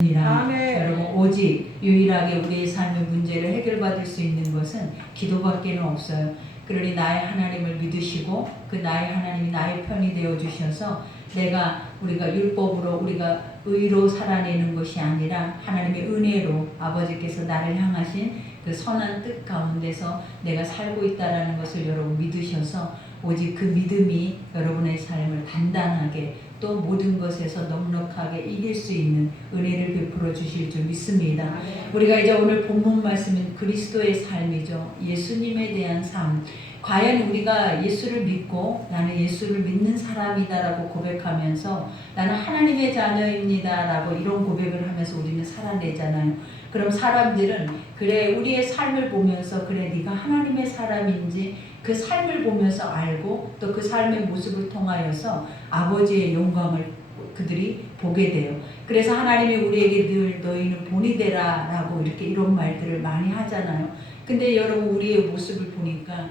여러분 오직 유일하게 우리의 삶의 문제를 해결받을 수 있는 것은 기도밖에는 없어요. 그러니 나의 하나님을 믿으시고 그 나의 하나님이 나의 편이 되어 주셔서 우리가 율법으로 우리가 의로 살아내는 것이 아니라 하나님의 은혜로 아버지께서 나를 향하신 그 선한 뜻 가운데서 내가 살고 있다라는 것을 여러분 믿으셔서 오직 그 믿음이 여러분의 삶을 단단하게 또 모든 것에서 넉넉하게 이길 수 있는 은혜를 베풀어 주실 줄 믿습니다. 우리가 이제 오늘 본문 말씀은 그리스도의 삶이죠. 예수님에 대한 삶. 과연 우리가 예수를 믿고 나는 예수를 믿는 사람이다라고 고백하면서 나는 하나님의 자녀입니다라고 이런 고백을 하면서 우리는 살아내잖아요. 그럼 사람들은 그래 우리의 삶을 보면서 그래 네가 하나님의 사람인지 그 삶을 보면서 알고 또 그 삶의 모습을 통하여서 아버지의 영광을 그들이 보게 돼요. 그래서 하나님이 우리에게 늘 너희는 본이 되라 라고 이런 말들을 많이 하잖아요. 근데 여러분 우리의 모습을 보니까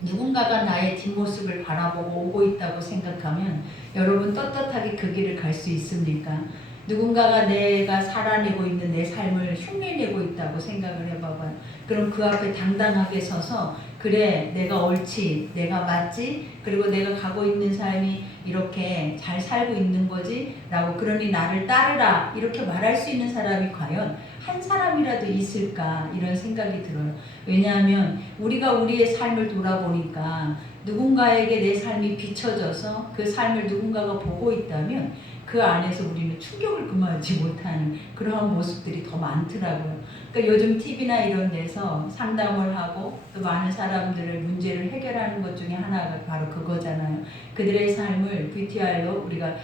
누군가가 나의 뒷모습을 바라보고 오고 있다고 생각하면 여러분 떳떳하게 그 길을 갈 수 있습니까? 누군가가 내가 살아내고 있는 내 삶을 흉내내고 있다고 생각을 해봐봐요. 그럼 그 앞에 당당하게 서서 그래 내가 옳지 내가 맞지 그리고 내가 가고 있는 삶이 이렇게 잘 살고 있는 거지 라고 그러니 나를 따르라 이렇게 말할 수 있는 사람이 과연 한 사람이라도 있을까 이런 생각이 들어요. 왜냐하면 우리가 우리의 삶을 돌아보니까 누군가에게 내 삶이 비춰져서 그 삶을 누군가가 보고 있다면 그 안에서 우리는 충격을 금하지 못하는 그러한 모습들이 더 많더라고요. 그러니까 요즘 TV나 이런 데서 상담을 하고 또 많은 사람들의 문제를 해결하는 것 중에 하나가 바로 그거잖아요. 그들의 삶을 VTR로 우리가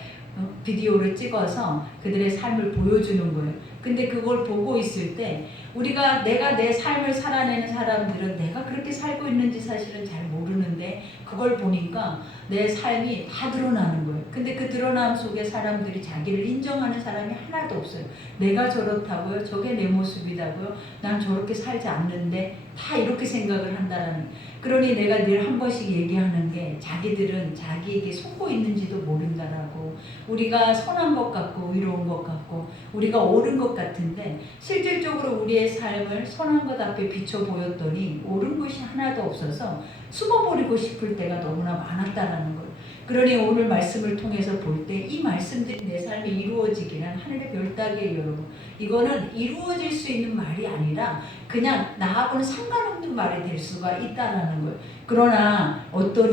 비디오를 찍어서 그들의 삶을 보여주는 거예요. 근데 그걸 보고 있을 때 내가 내 삶을 살아내는 사람들은 내가 그렇게 살고 있는지 사실은 잘 모르는데 그걸 보니까 내 삶이 다 드러나는 거예요. 근데 그 드러남 속에 사람들이 자기를 인정하는 사람이 하나도 없어요. 내가 저렇다고요? 저게 내 모습이다고요? 난 저렇게 살지 않는데 다 이렇게 생각을 한다라는. 그러니 내가 늘 한 번씩 얘기하는 게 자기들은 자기에게 속고 있는지도 모른다라고. 우리가 선한 것 같고 의로운 것 같고 우리가 옳은 것 같은데 실질적으로 우리의 삶을 선한 것 앞에 비춰 보였더니 옳은 것이 하나도 없어서 숨어버리고 싶을 때가 너무나 많았다라는 거예요. 그러니 오늘 말씀을 통해서 볼 때 이 말씀들이 내 삶에 이루어지기는 하늘의 별 따기예요, 여러분. 이거는 이루어질 수 있는 말이 아니라 그냥 나하고는 상관없는 말이 될 수가 있다라는 거예요. 그러나 어떤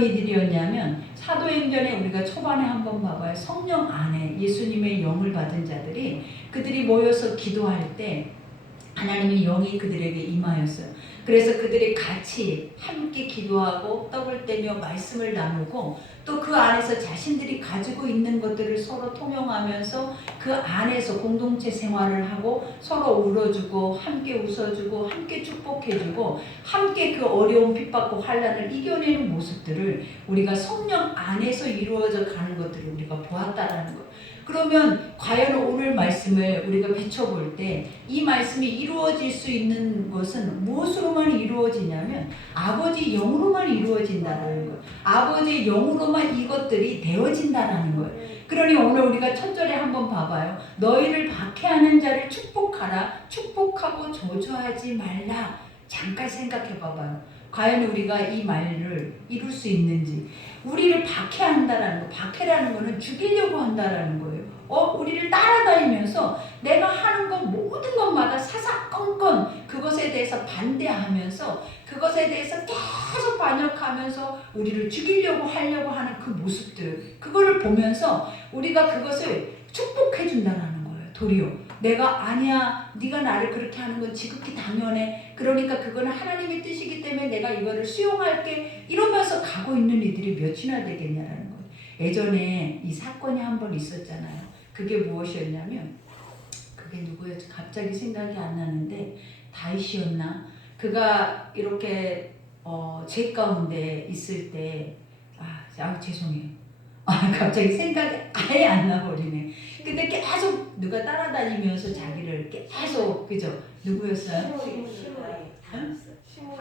이들이었냐면 사도행전에 우리가 초반에 한번 봐봐요. 성령 안에 예수님의 영을 받은 자들이 그들이 모여서 기도할 때 하나님의 영이 그들에게 임하였어요. 그래서 그들이 같이 함께 기도하고 떡을 떼며 말씀을 나누고 또 그 안에서 자신들이 가지고 있는 것들을 서로 통용하면서 그 안에서 공동체 생활을 하고 서로 울어주고 함께 웃어주고 함께 축복해주고 함께 그 어려운 핍박과 환난을 이겨내는 모습들을 우리가 성령 안에서 이루어져 가는 것들을 우리가 보았다라는 것. 그러면 과연 오늘 말씀을 우리가 비춰볼 때 이 말씀이 이루어질 수 있는 것은 무엇으로만 이루어지냐면 아버지 영으로만 이루어진다는 거예요. 아버지의 영으로만 이것들이 되어진다는 거예요. 그러니 오늘 우리가 첫 절에 한번 봐봐요. 너희를 박해하는 자를 축복하라. 축복하고 저주하지 말라. 잠깐 생각해 봐봐요. 과연 우리가 이 말을 이룰 수 있는지. 우리를 박해한다라는 거, 박해라는 거는 죽이려고 한다라는 거예요. 우리를 따라다니면서 내가 하는 것 모든 것마다 사사건건 그것에 대해서 반대하면서 그것에 대해서 계속 반역하면서 우리를 죽이려고 하려고 하는 그 모습들, 그거를 보면서 우리가 그것을 축복해 준다라는 거예요. 도리어 내가 아니야, 네가 나를 그렇게 하는 건 지극히 당연해. 그러니까 그거는 하나님의 뜻이기 때문에 내가 이거를 수용할게. 이러면서 가고 있는 이들이 몇이나 되겠냐라는 거예요. 예전에 이 사건이 한 번 있었잖아요. 그게 무엇이었냐면 그게 누구였지? 갑자기 생각이 안 나는데 다윗이었나? 그가 이렇게 죄 가운데 있을 때 죄송해요. 갑자기 생각이 아예 안 나버리네. 근데 계속 누가 따라다니면서 자기를 계속 그죠? 누구였어요?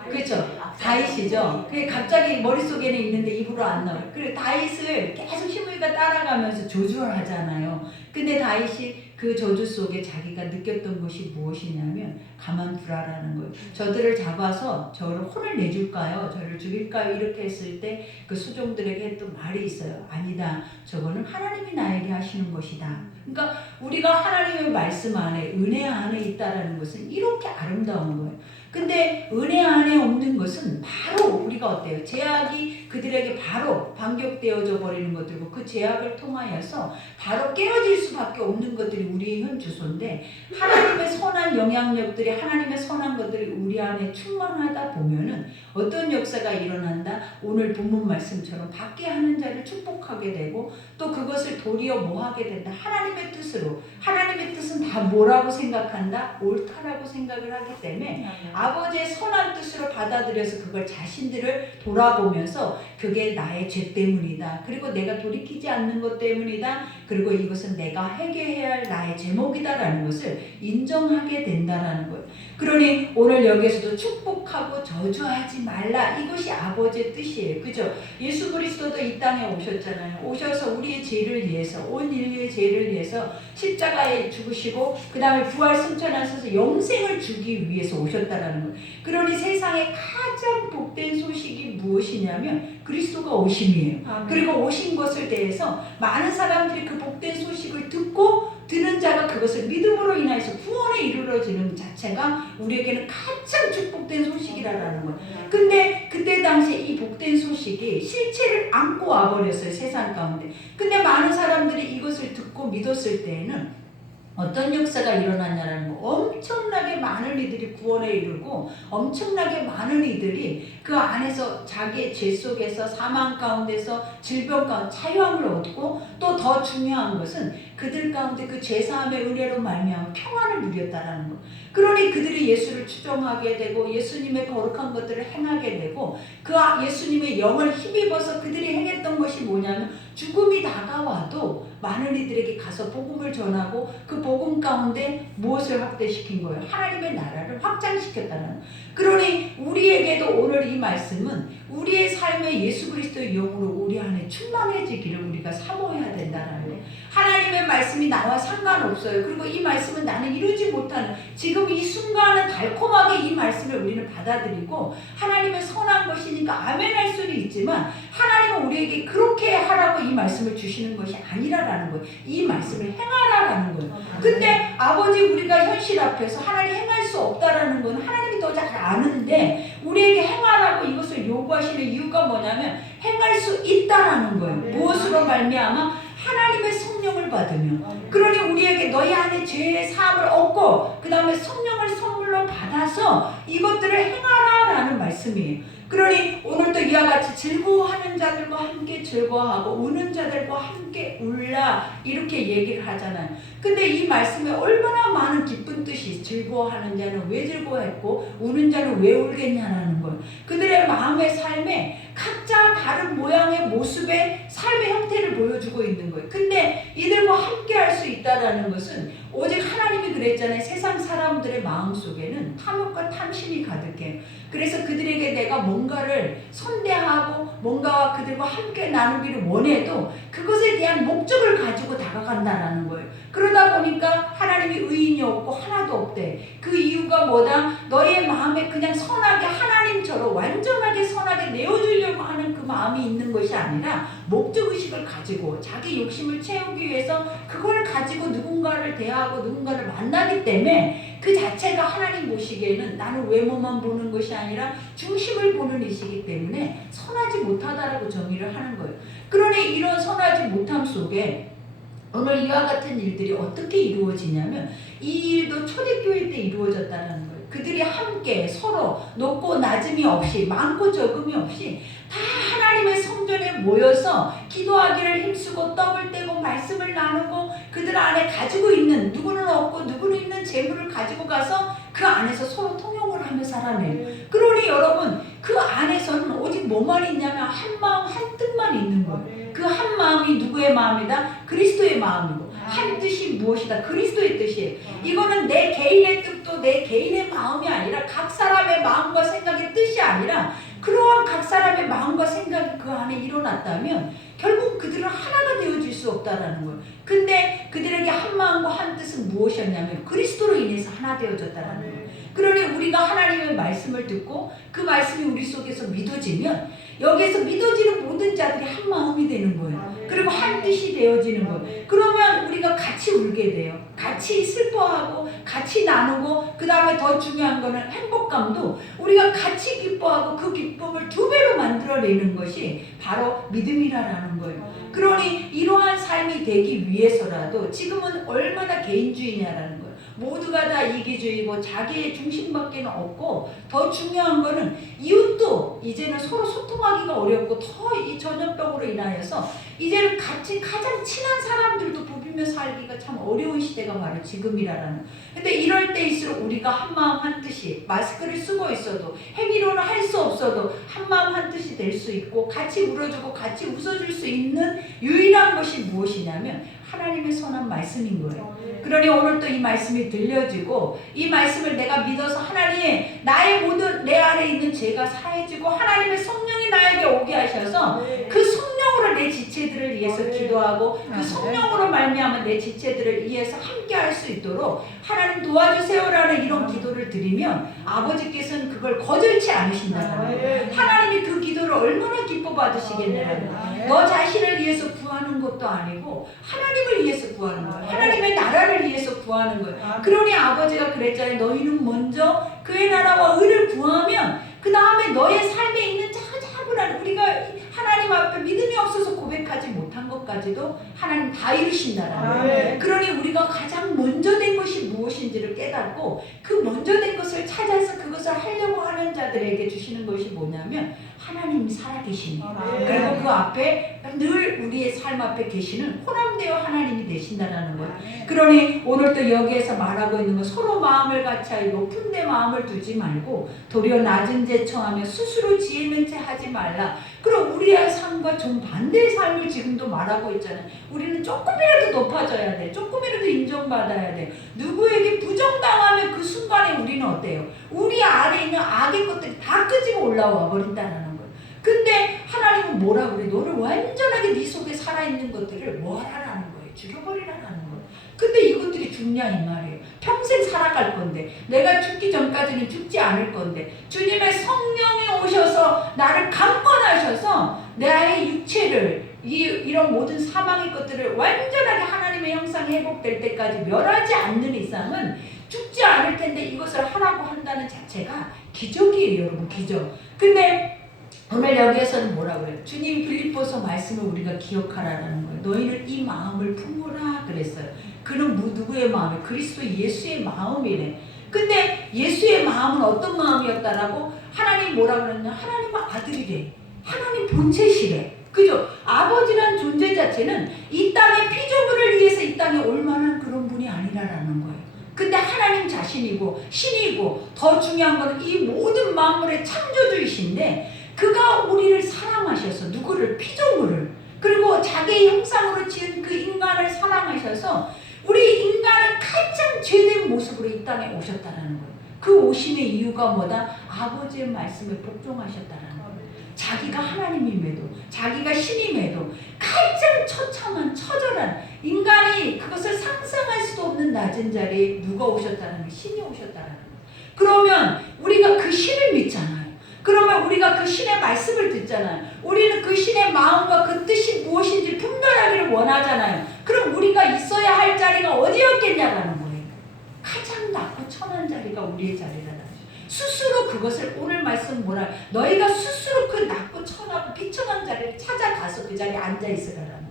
그렇죠. 다윗이죠. 그게 갑자기 머릿속에는 있는데 입으로 안 나와요. 그리고 다윗을 계속 시므이가 따라가면서 조주를 하잖아요. 근데 다윗이 그 저주 속에 자기가 느꼈던 것이 무엇이냐면 가만두라라는 거예요. 저들을 잡아서 저를 혼을 내줄까요? 저를 죽일까요? 이렇게 했을 때 그 수종들에게 했던 말이 있어요. 아니다. 저거는 하나님이 나에게 하시는 것이다. 그러니까 우리가 하나님의 말씀 안에, 은혜 안에 있다라는 것은 이렇게 아름다운 거예요. 근데 은혜 안에 없는 것은 바로 우리가 어때요? 제약이 그들에게 바로 반격되어져 버리는 것들고 그 제약을 통하여서 바로 깨어질 수밖에 없는 것들이 우리의 현 주소인데, 하나님의 선한 영향력들이, 하나님의 선한 것들이 우리 안에 충만하다 보면은 어떤 역사가 일어난다? 오늘 본문 말씀처럼 받게 하는 자를 축복하게 되고, 또 그것을 도리어 뭐 하게 된다? 하나님의 뜻으로. 하나님의 뜻은 다 뭐라고 생각한다? 옳다라고 생각을 하기 때문에 아버지의 선한 뜻으로 받아들여서 그걸 자신들을 돌아보면서 그게 나의 죄 때문이다. 그리고 내가 돌이키지 않는 것 때문이다. 그리고 이것은 내가 해결해야 할 나의 제목이다라는 것을 인정하게 된다라는 거예요. 그러니 오늘 여기에서도 축복하고 저주하지 말라. 이것이 아버지의 뜻이에요. 그죠? 예수 그리스도도 이 땅에 오셨잖아요. 오셔서 우리의 죄를 위해서, 온 인류의 죄를 위해서 십자가에 죽으시고 그 다음에 부활 승천하셔서 영생을 주기 위해서 오셨다라는 거예요. 그러니 세상에 가장 복된 소식이 무엇이냐면 그리스도가 오심이에요. 아멘. 그리고 오신 것을 대해서 많은 사람들이 그 복된 소식을 듣고 듣는 자가 그것을 믿음으로 인해서 구원에 이르러지는 자체가 우리에게는 가장 축복된 소식이라는 거예요. 근데 그때 당시에 이 복된 소식이 실체를 안고 와버렸어요. 세상 가운데. 근데 많은 사람들이 이것을 듣고 믿었을 때에는 어떤 역사가 일어났냐는 거, 엄청나게 많은 이들이 구원에 이르고 엄청나게 많은 이들이 그 안에서 자기의 죄 속에서 사망 가운데서 질병 가운데 자유함을 얻고, 또 더 중요한 것은 그들 가운데 그 죄사함의 은혜로 말미암아 평안을 누렸다라는 거. 그러니 그들이 예수를 추종하게 되고 예수님의 거룩한 것들을 행하게 되고 그 예수님의 영을 힘입어서 그들이 행했던 것이 뭐냐면 죽음이 다가와도 많은 이들에게 가서 복음을 전하고 그 복음 가운데 무엇을 확대시킨 거예요? 하나님의 나라를 확장시켰다는 거예요. 그러니 우리에게도 오늘 이 말씀은 우리의 삶에 예수 그리스도의 영으로 우리 안에 충만해지기를 우리가 사모해야 된다는 거예요. 하나님의 말씀이 나와 상관없어요. 그리고 이 말씀은 나는 이루지 못하는, 지금 이 순간은 달콤하게 이 말씀을 우리는 받아들이고 하나님의 선한 것이니까 아멘 할 수는 있지만 하나님은 우리에게 그렇게 하라고 이 말씀을 주시는 것이 아니라라는 거예요. 이 말씀을 행하라라는 거예요. 근데 아버지, 우리가 현실 앞에서 하나님 행할 수 없다라는 건 하나님이 더 잘 아는데 우리에게 행하라고 이것을 요구하시는 이유가 뭐냐면 행할 수 있다라는 거예요. 무엇으로 말미암아? 하나님의 성령을 받으면. 그러니 우리에게 너희 안에 죄의 사함을 얻고 그 다음에 성령을 선물로 받아서 이것들을 행하라라는 말씀이에요. 그러니 오늘도 이와 같이 즐거워하는 자들과 함께 즐거워하고 우는 자들과 함께 울라 이렇게 얘기를 하잖아요. 근데 이 말씀에 얼마나 많은 기쁜 뜻이, 즐거워하는 자는 왜 즐거워했고 우는 자는 왜 울겠냐라는 거예요. 그들의 마음의 삶에 각자 다른 모양의 모습의 삶의 형태를 보여주고 있는 거예요. 근데 이들과 함께 할 수 있다라는 것은 오직 하나님이 그랬잖아요. 세상 사람들의 마음 속에는 탐욕과 탐심이 가득해요. 그래서 그들에게 내가 뭔가를 선대하고 뭔가 그들과 함께 나누기를 원해도 그것에 대한 목적을 가지고 다가간다라는 거예요. 그러다 보니까 하나님이 의인이 없고 하나도 없대. 그 이유가 뭐다? 너의 마음에 그냥 선하게 하나님처럼 완전하게 선하게 내어주려고 하는 그 마음이 있는 것이 아니라 목적의식을 가지고 자기 욕심을 채우기 위해서 그걸 가지고 누군가를 대하고 누군가를 만나기 때문에 그 자체가 하나님 보시기에는 나는 외모만 보는 것이 아니라 중심을 보는 이시기 때문에 선하지 못하다라고 정의를 하는 거예요. 그러니 이런 선하지 못함 속에 오늘 이와 같은 일들이 어떻게 이루어지냐면 이 일도 초대교회 때 이루어졌다는 거예요. 그들이 함께 서로 높고 낮음이 없이 많고 적음이 없이 다 하나님의 성전에 모여서 기도하기를 힘쓰고 떡을 떼고 말씀을 나누고 그들 안에 가지고 있는, 누구는 없고 누구는 있는 재물을 가지고 가서 그 안에서 서로 통용을 하며 살아내요. 그러니 여러분, 그 안에서는 오직 뭐만 있냐면 한 마음 한 뜻만 있는 거예요. 그 한 마음이 누구의 마음이다? 그리스도의 마음이고 한 뜻이 무엇이다? 그리스도의 뜻이에요. 이거는 내 개인의 뜻도 내 개인의 마음이 아니라 각 사람의 마음과 생각의 뜻이 아니라 그러한 각 사람의 마음과 생각이 그 안에 일어났다면 결국 그들은 하나가 되어질 수 없다라는 거예요. 근데 그들에게 한 마음과 한 뜻은 무엇이었냐면 그리스도로 인해서 하나 되어졌다는 거예요. 그러니 우리가 하나님의 말씀을 듣고 그 말씀이 우리 속에서 믿어지면 여기에서 믿어지는 모든 자들이 한 마음이 되는 거예요. 그리고 한 뜻이 되어지는 거예요. 그러면 우리가 같이 울게 돼요. 같이 슬퍼하고 같이 나누고, 그 다음에 더 중요한 거는 행복감도 우리가 같이 기뻐하고 그 기쁨을 2배로 만들어내는 것이 바로 믿음이라는 거예요. 그러니 이러한 삶이 되기 위해서라도 지금은 얼마나 개인주의냐라는 거예요. 모두가 다 이기주의고 자기의 중심밖에 없고, 더 중요한 거는 이웃도 이제는 서로 소통하기가 어렵고, 더 이 전염병으로 인하여서 이제는 같이 가장 친한 사람들도 부비며 살기가 참 어려운 시대가 바로 지금이라는. 근데 이럴 때일수록 우리가 한 마음 한 뜻이, 마스크를 쓰고 있어도 행위로는 할 수 없어도 한 마음 한 뜻이 될 수 있고, 같이 울어주고 같이 웃어줄 수 있는 유일한 것이 무엇이냐면 하나님의 선한 말씀인 거예요. 그러니 오늘 또 이 말씀이 들려지고, 이 말씀을 내가 믿어서 하나님, 나의 모든 내 안에 있는 죄가 사해지고 하나님의 성령이 나에게 오게 하셔서 그 성령으로 내 지체들을 위해서 기도하고, 그 성령으로 말미암아 내 지체들을 위해서 함께 할 수 있도록 하나님 도와주세요라는 이런 기도를 드리면 아버지께서는 그걸 거절치 않으신다는 거예요. 하나님이 그 기도를 얼마나 기뻐 받으시겠냐는 거예요. 너 자신을 위해서 구하는 것도 아니고 하나님을 위해서 구하는 거예요. 하나님의 나라를 위해서 구하는 거예요. 그러니 아버지가 그랬잖아요. 너희는 먼저 그의 나라와 의를 구하면 그 다음에 너의 삶에 있는 차분한, 우리가 하나님 앞에 믿음이 없어서 고백하지 못한 것까지도 하나님 다 이루신다라는 거예요. 그러니 우리가 가장 먼저 된 것이 무엇인지를 깨닫고 그 먼저 된 것을 찾아서 그것을 하려고 하는 자들에게 주시는 것이 뭐냐면 하나님이 살아계시니, 그리고 그 앞에 늘 우리의 삶 앞에 계시는 호남되어 하나님이 되신다라는 거예요. 그러니 오늘 또 여기에서 말하고 있는 건 서로 마음을 같이하여 높은 데 마음을 두지 말고 도리어 낮은 데 처하며 스스로 지혜 있는 채 하지 말라. 그럼 우리의 삶과 정반대의 삶을 지금도 말하고 있잖아요. 우리는 조금이라도 높아져야 돼. 조금이라도 인정받아야 돼. 누구에게 부정당하면 그 순간에 우리는 어때요? 우리 안에 있는 악의 것들이 다 끄집어 올라와 버린다는 거예요. 근데 하나님은 뭐라 그래? 너를 완전하게 네 속에 살아있는 것들을 뭐하라는 거예요? 죽여버리라는 거예요. 근데 이것들이 죽냐 이 말이에요. 평생 살아갈 건데, 내가 죽기 전까지는 죽지 않을 건데, 주님의 성령이 오셔서 나를 강권하셔서 나의 육체를 이런 모든 사망의 것들을 완전하게 하나님의 형상이 회복될 때까지 멸하지 않는 이상은 죽지 않을 텐데 이것을 하라고 한다는 자체가 기적이에요, 여러분. 기적. 근데 오늘 여기에서는 뭐라고 그래요? 주님 빌립보서 말씀을 우리가 기억하라는 거예요. 너희는 이 마음을 품으라 그랬어요. 그는 누구의 마음이? 그리스도 예수의 마음이래. 근데 예수의 마음은 어떤 마음이었다라고? 하나님 뭐라고 그랬냐? 하나님은 아들이래. 하나님 본체시래. 그죠? 아버지란 존재 자체는 이 땅의 피조물을 위해서 이 땅에 올 만한 그런 분이 아니라는 거예요. 근데 하나님 자신이고 신이고, 더 중요한 것은 이 모든 만물의 창조주이신데 그가 우리를 사랑하셔서, 누구를? 피조물을, 그리고 자기의 형상으로 지은 그 인간을 사랑하셔서 우리 인간의 가장 죄된 모습으로 이 땅에 오셨다는 거예요. 그 오심의 이유가 뭐다? 아버지의 말씀에 복종하셨다는 거예요. 자기가 하나님임에도, 자기가 신임에도 가장 처참한 처절한 인간이 그것을 상상할 수도 없는 낮은 자리에 누가 오셨다는 거예요? 신이 오셨다는 거예요. 그러면 우리가 그 신을 믿잖아요. 그러면 우리가 그 신의 말씀을 듣잖아요. 우리는 그 신의 마음과 그 뜻이 무엇인지 분별하기를 원하잖아요. 그럼 우리가 있어야 할 자리가 어디였겠냐라는 거예요. 가장 낮고 천한 자리가 우리의 자리라는 거예요. 스스로 그것을, 오늘 말씀 뭐라, 너희가 스스로 그 낮고 천하고 비천한 자리를 찾아가서 그 자리에 앉아있으라는 거예요.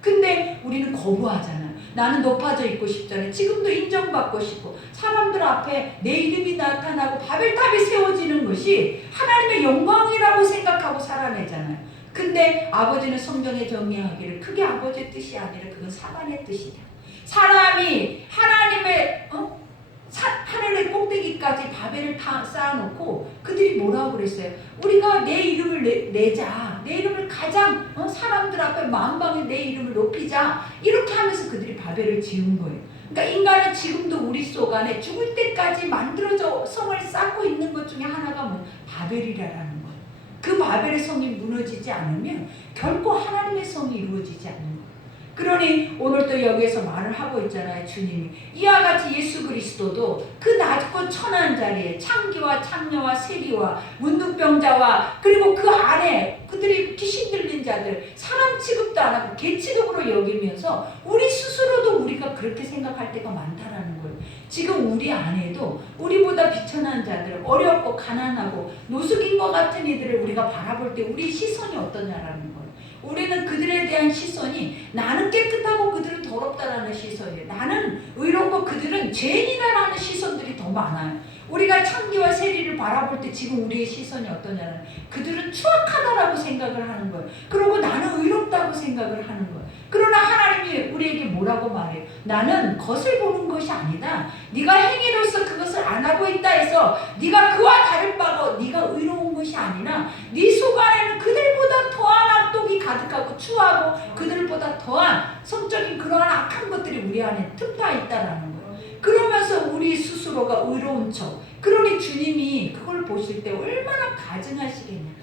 근데 우리는 거부하잖아요. 나는 높아져 있고 싶잖아요. 지금도 인정받고 싶고, 사람들 앞에 내 이름이 나타나고 바벨탑이 세워지는 것이 하나님의 영광이라고 생각하고 살아내잖아요. 근데 아버지는 성경에 정리하기를 그게 아버지의 뜻이 아니라 그건 사단의 뜻이다. 사람이 하나님의 하늘의 꼭대기까지 바벨을 다 쌓아놓고 그들이 뭐라고 그랬어요? 우리가 내 이름을 내자. 내 이름을 가장 사람들 앞에 만방에 내 이름을 높이자. 이렇게 하면서 그들이 바벨을 지은 거예요. 그러니까 인간은 지금도 우리 속 안에 죽을 때까지 만들어져 성을 쌓고 있는 것 중에 하나가 뭐? 바벨이라는 거예요. 그 바벨의 성이 무너지지 않으면 결코 하나님의 성이 이루어지지 않는 거예요. 그러니 오늘도 여기에서 말을 하고 있잖아요. 주님이 이와 같이 예수 그리스도도 그 낮고 천한 자리에 창기와 창녀와 세리와 문둥병자와 그리고 그 안에 그들이 귀신 들린 자들 사람 취급도 안 하고 개 취급으로 여기면서 우리 스스로도 우리가 그렇게 생각할 때가 많다라는 거예요. 지금 우리 안에도 우리보다 비천한 자들, 어렵고 가난하고 노숙인 것 같은 이들을 우리가 바라볼 때 우리 시선이 어떠냐라는 거예요. 우리는 그들에 대한 시선이 나는 깨끗하고 그들은 더럽다라는 시선이에요. 나는 의롭고 그들은 죄인이라는 시선들이 더 많아요. 우리가 창기와 세리를 바라볼 때 지금 우리의 시선이 어떠냐는 그들은 추악하다라고 생각을 하는 거예요. 그리고 나는 의롭다고 생각을 하는 거예요. 그러나 하나님이 우리에게 뭐라고 말해요? 나는 겉을 보는 것이 아니다. 네가 행위로서 그것을 안 하고 있다 해서 네가 그와 다를 바고 네가 의로운 것이 아니라 네 속 안에는 그들보다 더한 악독이 가득하고 추하고 그들보다 더한 성적인 그러한 악한 것들이 우리 안에 틈타 있다라는 거예요. 그러면서 우리 스스로가 의로운 척. 그러니 주님이 그걸 보실 때 얼마나 가증하시겠냐.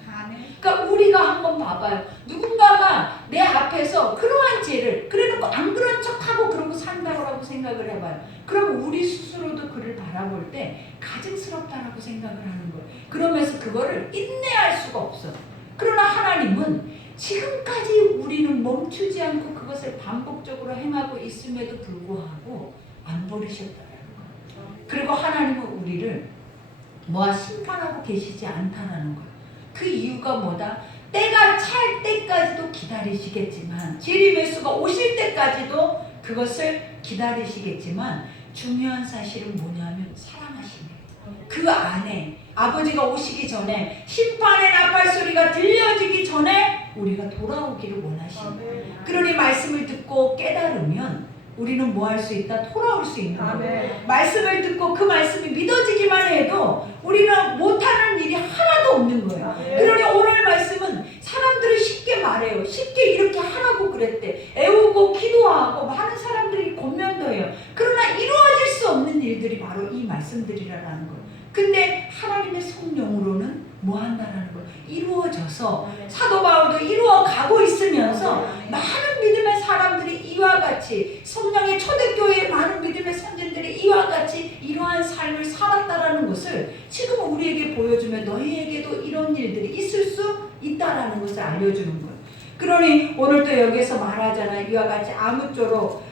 그러니까 우리가 한번 봐봐요. 누군가가 내 앞에서 그러한 죄를 그래놓고 안 그런 척하고 그러고 산다고 생각을 해봐요. 그럼 우리 스스로도 그를 바라볼 때 가증스럽다라고 생각을 하는 거예요. 그러면서 그거를 인내할 수가 없어. 그러나 하나님은 지금까지 우리는 멈추지 않고 그것을 반복적으로 행하고 있음에도 불구하고 안 버리셨다는 거예요. 그리고 하나님은 우리를 심판하고 계시지 않다라는 거예요. 그 이유가 뭐다? 때가 찰 때까지도 기다리시겠지만 재림 예수가 오실 때까지도 그것을 기다리시겠지만 중요한 사실은 뭐냐면 사랑하시네. 그 안에 아버지가 오시기 전에 심판의 나팔 소리가 들려지기 전에 우리가 돌아오기를 원하시네. 그러니 말씀을 듣고 깨달으면 우리는 뭐 할 수 있다? 돌아올 수 있는 거예요. 말씀을 듣고 그 말씀이 믿어지기만 해도 우리는 못하는 일이 하나도 없는 거예요. 그러니 오늘 말씀은 사람들이 쉽게 말해요. 쉽게 이렇게 하라고 그랬대. 애우고 기도하고 많은 사람들이 권면도 해요. 그러나 이루어질 수 없는 일들이 바로 이 말씀들이라는 거예요. 근데 하나님의 성령으로는 뭐 한다라는 거예요. 이루어져서 사도 바울도 이루어가고 있으면서 많은 믿음의 사람들이 이와 같이 성령의 초대교회의 많은 믿음의 선진들이 이와 같이 이러한 삶을 살았다라는 것을 지금 우리에게 보여주며 너희에게도 이런 일들이 있을 수 있다라는 것을 알려주는 거예요. 그러니 오늘도 여기서 말하잖아요. 이와 같이 아무쪼록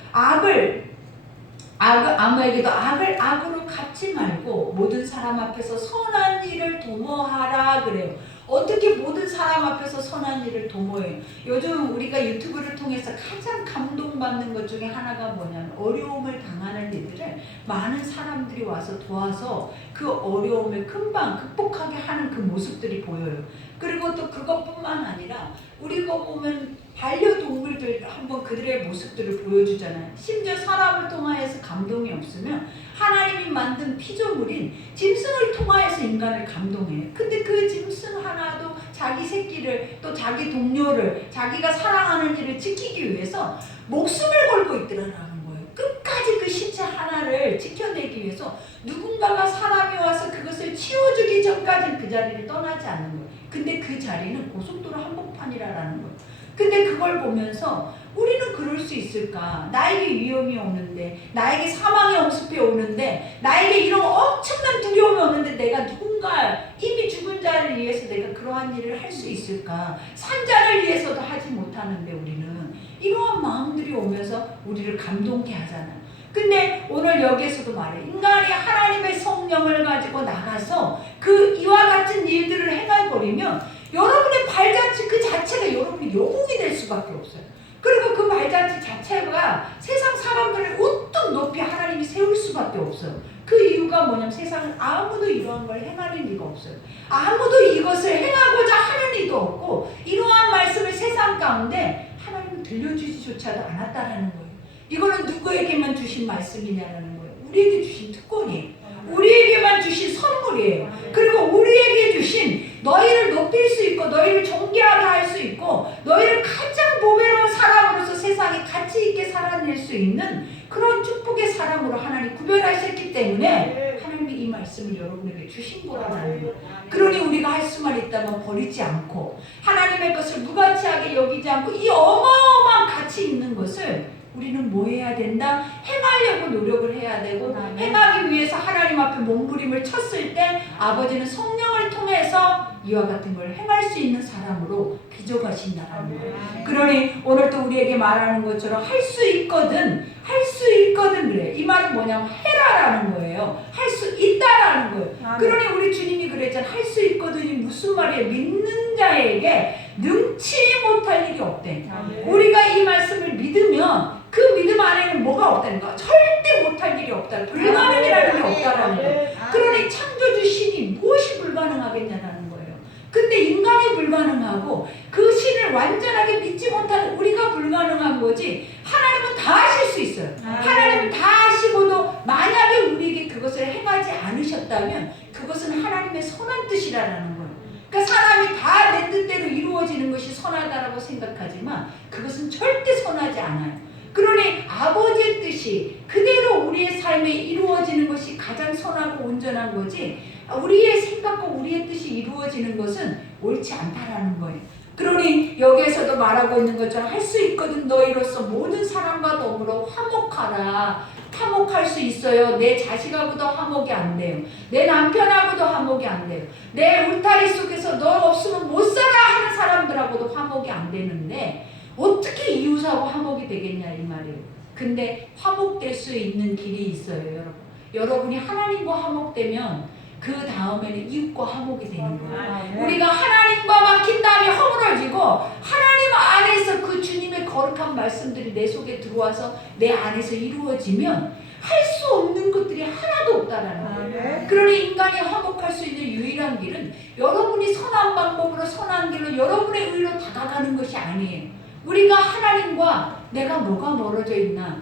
아무에게도 악을 악으로 갚지 말고 모든 사람 앞에서 선한 일을 도모하라 그래요. 어떻게 모든 사람 앞에서 선한 일을 도모해요? 요즘 우리가 유튜브를 통해서 가장 감동받는 것 중에 하나가 뭐냐면 어려움을 당하는 이들을 많은 사람들이 와서 도와서 그 어려움을 금방 극복하게 하는 그 모습들이 보여요. 그리고 또 그것뿐만 아니라 우리가 보면 반려동물들 한번 그들의 모습들을 보여주잖아요. 심지어 사람을 통하여서 감동이 없으면 하나님이 만든 피조물인 짐승을 통하여서 인간을 감동해요. 근데 그 짐승 하나도 자기 새끼를 또 자기 동료를 자기가 사랑하는 일을 지키기 위해서 목숨을 걸고 있더라는 거예요. 끝까지 그 신체 하나를 지켜내기 위해서 누군가가 사람이 와서 그것을 치워주기 전까지 그 자리를 떠나지 않는 거예요. 근데 그 자리는 고속도로 한복판이라는 거예요. 근데 그걸 보면서 우리는 그럴 수 있을까? 나에게 위험이 오는데, 나에게 사망의 엄습이 오는데, 나에게 이런 엄청난 두려움이 오는데 내가 누군가 이미 죽은 자를 위해서 내가 그러한 일을 할 수 있을까? 산자를 위해서도 하지 못하는데 우리는 이러한 마음들이 오면서 우리를 감동케 하잖아요. 근데 오늘 여기에서도 말해. 인간이 하나님의 성령을 가지고 나가서 그 이와 같은 일들을 행해버리면 여러분의 발자취 그 자체가 여러분의 영웅이 될 수밖에 없어요. 그리고 그 발자취 자체가 세상 사람들을 우뚝 높이 하나님이 세울 수밖에 없어요. 그 이유가 뭐냐면 세상은 아무도 이러한 걸 행하는 이가 없어요. 아무도 이것을 행하고자 하는 이도 없고 이러한 말씀을 세상 가운데 하나님은 들려주지조차도 않았다라는 거예요. 이거는 누구에게만 주신 말씀이냐라는 거예요. 우리에게 주신 특권이에요. 우리에게만 주신 선물이에요. 그리고 우리에게 주신 너희를 높일 수 있고 너희를 존귀하게 할 수 있고 너희를 가장 보배로운 사람으로서 세상에 가치 있게 살아낼 수 있는 그런 축복의 사람으로 하나님 구별하셨기 때문에 하나님이 이 말씀을 여러분에게 주신 거라는 거예요. 그러니 우리가 할 수만 있다면 버리지 않고 하나님의 것을 무가치하게 여기지 않고 이 어마어마한 가치 있는 것을 우리는 뭐 해야 된다? 행하려고 노력을 해야 되고 행하기 위해서 하나님 앞에 몸부림을 쳤을 때 아버지는 성령을 통해서 이와 같은 걸 행할 수 있는 사람으로 빚어가신다는 거예요. 그러니 오늘 또 우리에게 말하는 것처럼 할 수 있거든 할 수 있거든 그래. 이 말은 뭐냐면 해라라는 거예요. 할 수 있다라는 거예요. 그러니 우리 주님이 그랬잖아요. 할 수 있거든이 무슨 말이에요? 믿는 자에게 능치 못할 일이 없대. 우리가 이 말씀을 믿으면 그 믿음 안에는 뭐가 없다는 거야? 절대 못할 일이 없다. 불가능이라는 게 없다라는 거예요. 그러니 창조주 신이 무엇이 불가능하겠냐라는 거예요. 근데 인간이 불가능하고 그 신을 완전하게 믿지 못하는 우리가 불가능한 거지 하나님은 다 하실 수 있어요. 하나님은 다 하시고도 만약에 우리에게 그것을 행하지 않으셨다면 그것은 하나님의 선한 뜻이라는 거예요. 그러니까 사람이 다 내 뜻대로 이루어지는 것이 선하다라고 생각하지만 그것은 절대 선하지 않아요. 그러니 아버지의 뜻이 그대로 우리의 삶에 이루어지는 것이 가장 선하고 온전한 거지 우리의 생각과 우리의 뜻이 이루어지는 것은 옳지 않다라는 거예요. 그러니 여기에서도 말하고 있는 것처럼 할 수 있거든 너희로서 모든 사람과 더불어 화목하라. 화목할 수 있어요. 내 자식하고도 화목이 안 돼요. 내 남편하고도 화목이 안 돼요. 내 울타리 속에서 너 없으면 못 살아 하는 사람들하고도 화목이 안 되는데 어떻게 이웃하고 화목이 되겠냐 이 말이에요. 근데 화목될 수 있는 길이 있어요. 여러분. 여러분이 하나님과 화목되면 그 다음에는 이웃과 화목이 되는 거예요. 우리가 하나님과 막힌 다음에 허물어지고 하나님 안에서 그 주님의 거룩한 말씀들이 내 속에 들어와서 내 안에서 이루어지면 할 수 없는 것들이 하나도 없다라는 거예요. 그러니 인간이 화목할 수 있는 유일한 길은 여러분이 선한 방법으로 선한 길로 여러분의 의로 다가가는 것이 아니에요. 우리가 하나님과 내가 뭐가 멀어져 있나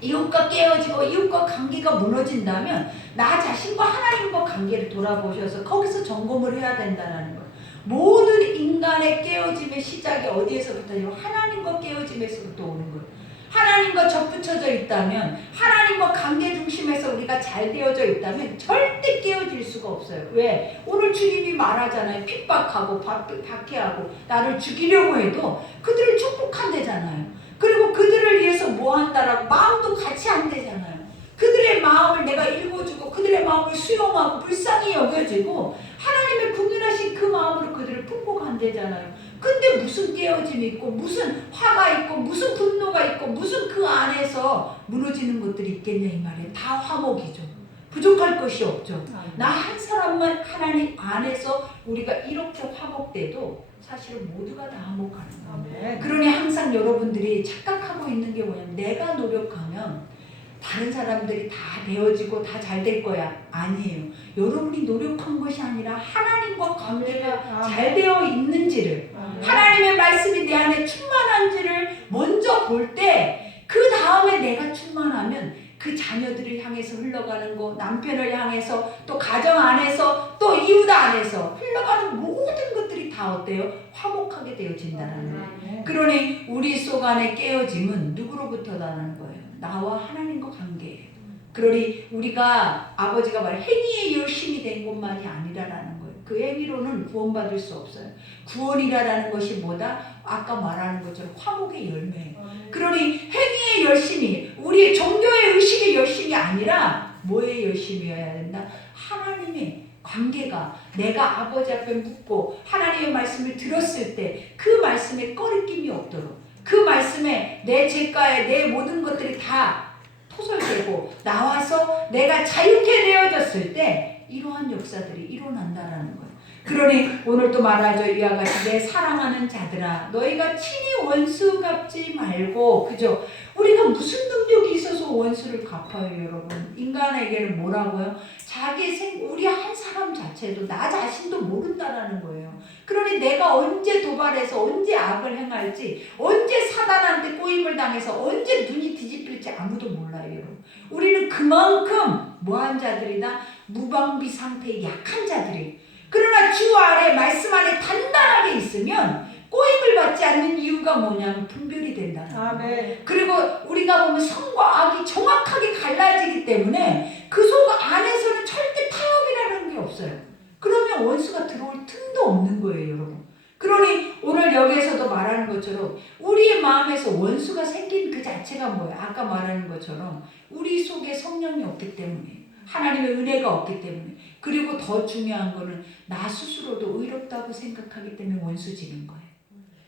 이웃과 깨어지고 이웃과 관계가 무너진다면 나 자신과 하나님과 관계를 돌아보셔서 거기서 점검을 해야 된다는 거예요. 모든 인간의 깨어짐의 시작이 어디에서부터요? 하나님과 깨어짐에서부터 오는 거예요. 하나님과 접붙여져 있다면 하나님과 관계 중심에서 우리가 잘 되어져 있다면 절대 깨어질 수가 없어요. 왜? 오늘 주님이 말하잖아요. 핍박하고 박해하고 나를 죽이려고 해도 그들을 축복한대잖아요. 그리고 그들을 위해서 뭐 한다라고 마음도 같이 안 되잖아요. 그들의 마음을 내가 읽어주고 그들의 마음을 수용하고 불쌍히 여겨지고 하나님의 국민하신 그 마음으로 그들을 품고 간대잖아요. 근데 무슨 깨어짐이 있고 무슨 화가 있고 무슨 분노가 있고 무슨 그 안에서 무너지는 것들이 있겠냐 이 말이에요. 다 화목이죠. 부족할 것이 없죠. 나 한 사람만 하나님 안에서 우리가 이렇게 화목돼도 사실은 모두가 다 화목하는 거예요. 그러니 항상 여러분들이 착각하고 있는 게 뭐냐면 내가 노력하면 다른 사람들이 다 되어지고 다 잘 될 거야. 아니에요. 여러분이 노력한 것이 아니라 하나님과 관계가 잘 되어 있는지를 하나님의 말씀이 내 안에 충만한지를 먼저 볼 때 그 다음에 내가 충만하면 그 자녀들을 향해서 흘러가는 거 남편을 향해서 또 가정 안에서 또 이웃 안에서 흘러가는 모든 것들이 다 어때요? 화목하게 되어진다는 거예요. 그러니 우리 속 안에 깨어짐은 누구로부터 나는 거예요? 나와 하나님과 관계예요. 그러니 우리가 아버지가 말 행위의 열심이 된 것만이 아니라라는 거예요. 그 행위로는 구원받을 수 없어요. 구원이라는 것이 뭐다? 아까 말하는 것처럼 화목의 열매예요. 그러니 행위의 열심이 우리의 종교의 의식의 열심이 아니라 뭐의 열심이어야 된다? 하나님의 관계가 내가 아버지 앞에 묻고 하나님의 말씀을 들었을 때 그 말씀에 꺼리낌이 없도록 그 말씀에 내 죄가에 내 모든 것들이 다 토설되고 나와서 내가 자유케 되어졌을 때 이러한 역사들이 일어난다라는 거예요. 그러니 오늘도 말하죠. 이와 같이 내 사랑하는 자들아 너희가 친히 원수 갚지 말고 그죠? 우리가 무슨 능력이 있어서 원수를 갚아요 여러분? 인간에게는 뭐라고요? 우리 한 사람 자체도 나 자신도 모른다라는 거예요. 그러니 내가 언제 도발해서 언제 악을 행할지 언제 사단한테 꼬임을 당해서 언제 눈이 뒤집힐지 아무도 몰라요 여러분. 우리는 그만큼 뭐한 자들이다? 무방비 상태의 약한 자들이에요. 그러나 주 아래 말씀 안에 단단하게 있으면 꼬임을 받지 않는 이유가 뭐냐면 분별이 된다. 그리고 우리가 보면 선과 악이 정확하게 갈라지기 때문에 그 속 안에서는 절대 자체가 뭐예요? 아까 말하는 것처럼 우리 속에 성령이 없기 때문에, 하나님의 은혜가 없기 때문에, 그리고 더 중요한 거는 나 스스로도 의롭다고 생각하기 때문에 원수 지는 거예요.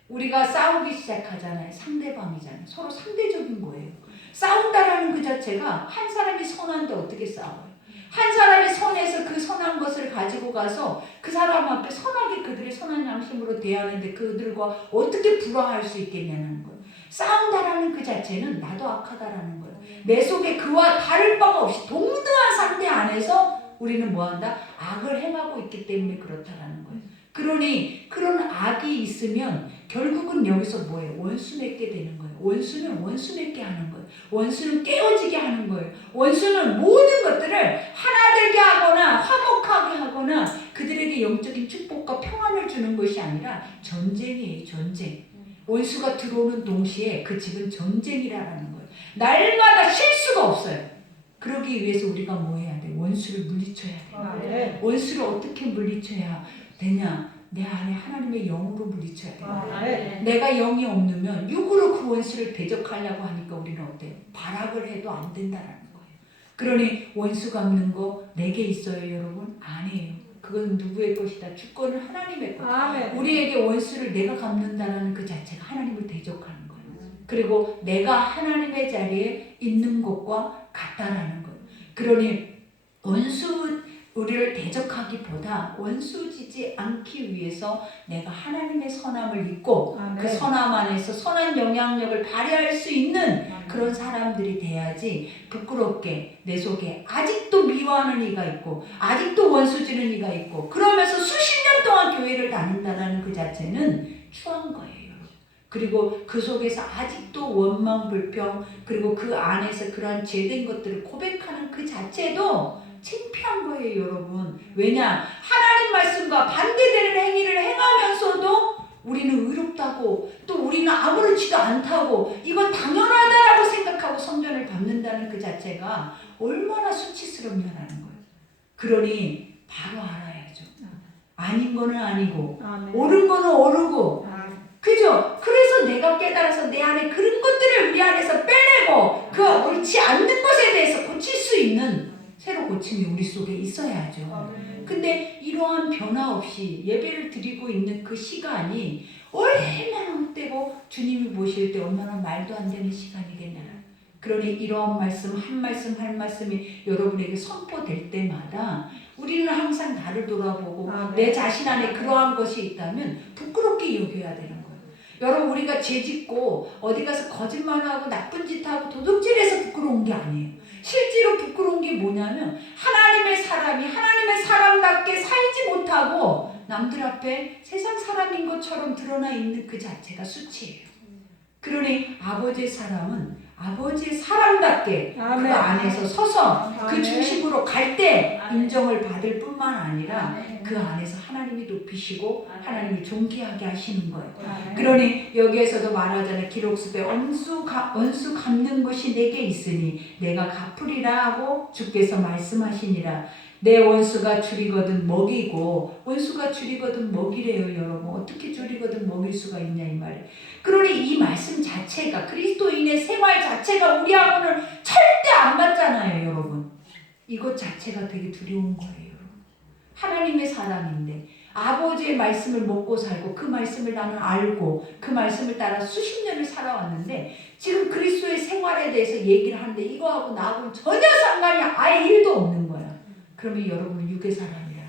우리가 싸우기 시작하잖아요. 상대방이잖아요. 서로 상대적인 거예요. 싸운다라는 그 자체가 한 사람이 선한데 어떻게 싸워요? 한 사람이 선해서 그 선한 것을 가지고 가서 그 사람 앞에 선하게 그들의 선한 양심으로 대하는데 그들과 어떻게 불화할 수 있겠냐는 거예요. 싸운다라는 그 자체는 나도 악하다라는 거예요. 내 속에 그와 다를 바가 없이 동등한 상대 안에서 우리는 뭐한다? 악을 행하고 있기 때문에 그렇다라는 거예요. 그러니 그런 악이 있으면 결국은 여기서 뭐예요? 원수 맺게 되는 거예요. 원수는 원수 맺게 하는 거예요. 원수는 깨어지게 하는 거예요. 원수는 모든 것들을 하나 되게 하거나 화목하게 하거나 그들에게 영적인 축복과 평안을 주는 것이 아니라 전쟁이에요. 전쟁. 원수가 들어오는 동시에 그 집은 전쟁이라는 거예요. 날마다 쉴 수가 없어요. 그러기 위해서 우리가 뭐 해야 돼? 원수를 물리쳐야 돼. 원수를 어떻게 물리쳐야 되냐? 내 안에 하나님의 영으로 물리쳐야 돼요. 내가 영이 없으면 육으로 그 원수를 대적하려고 하니까 우리는 어때요? 발악을 해도 안 된다라는 거예요. 그러니 원수 갚는 거 내게 있어요, 여러분? 아니에요. 그건 누구의 것이다? 주권은 하나님의 것. 우리에게 원수를 내가 갚는다는 그 자체가 하나님을 대적하는 거예요. 그리고 내가 하나님의 자리에 있는 것과 같다라는 거예요. 그러니 원수 우리를 대적하기보다 원수지지 않기 위해서 내가 하나님의 선함을 입고 그 선함 안에서 선한 영향력을 발휘할 수 있는 그런 사람들이 돼야지 부끄럽게 내 속에 아직도 미워하는 이가 있고 아직도 원수지는 이가 있고 그러면서 수십 년 동안 교회를 다닌다는 그 자체는 추한 거예요. 그리고 그 속에서 아직도 원망, 불평 그리고 그 안에서 그러한 죄된 것들을 고백하는 그 자체도 창피한 거예요, 여러분. 왜냐? 하나님 말씀과 반대되는 행위를 행하면서도 우리는 의롭다고 또 우리는 아무렇지도 않다고 이건 당연하다라고 생각하고 성전을 밟는다는 그 자체가 얼마나 수치스럽냐라는 거예요. 그러니 바로 알아야죠. 아닌 거는 아니고 옳은 거는 옳고 그죠? 그래서 내가 깨달아서 내 안에 그런 것들을 우리 안에서 빼내고 그 옳지 않는 것에 대해서 고칠 수 있는 새로 고침이 우리 속에 있어야죠. 근데 이러한 변화 없이 예배를 드리고 있는 그 시간이 얼마나 헛되고 주님이 보실 때 얼마나 말도 안 되는 시간이겠냐. 그러니 이러한 말씀 한 말씀 한 말씀이 여러분에게 선포될 때마다 우리는 항상 나를 돌아보고 내 자신 안에 그러한 것이 있다면 부끄럽게 여겨야 되는 거예요. 여러분 우리가 죄짓고 어디 가서 거짓말하고 나쁜 짓하고 도둑질해서 부끄러운 게 아니에요. 실제로 부끄러운 게 뭐냐면 하나님의 사람이 하나님의 사람답게 살지 못하고 남들 앞에 세상 사람인 것처럼 드러나 있는 그 자체가 수치예요. 그러니 아버지의 사람은 아버지의 사람답게 그 안에서 서서 그 중심으로 갈 때 인정을 받을 뿐만 아니라 그 안에서 하나님이 높이시고 하나님이 존귀하게 하시는 거예요. 그러니 여기에서도 말하잖아요. 기록습에 원수 갚는 것이 내게 있으니 내가 갚으리라 하고 주께서 말씀하시니라. 내 원수가 줄이거든 먹이고 원수가 줄이거든 먹이래요. 여러분 어떻게 줄이거든 먹일 수가 있냐 이 말이에요. 그러니 이 말씀 자체가 그리스도인의 생활 자체가 우리하고는 절대 안 맞잖아요. 여러분 이것 자체가 되게 두려운 거예요. 하나님의 사람인데 아버지의 말씀을 먹고 살고 그 말씀을 나는 알고 그 말씀을 따라 수십 년을 살아왔는데 지금 그리스도의 생활에 대해서 얘기를 하는데 이거하고 나하고는 전혀 상관이 아예 1도 없는 거야. 그러면 여러분은 육의 사람이야.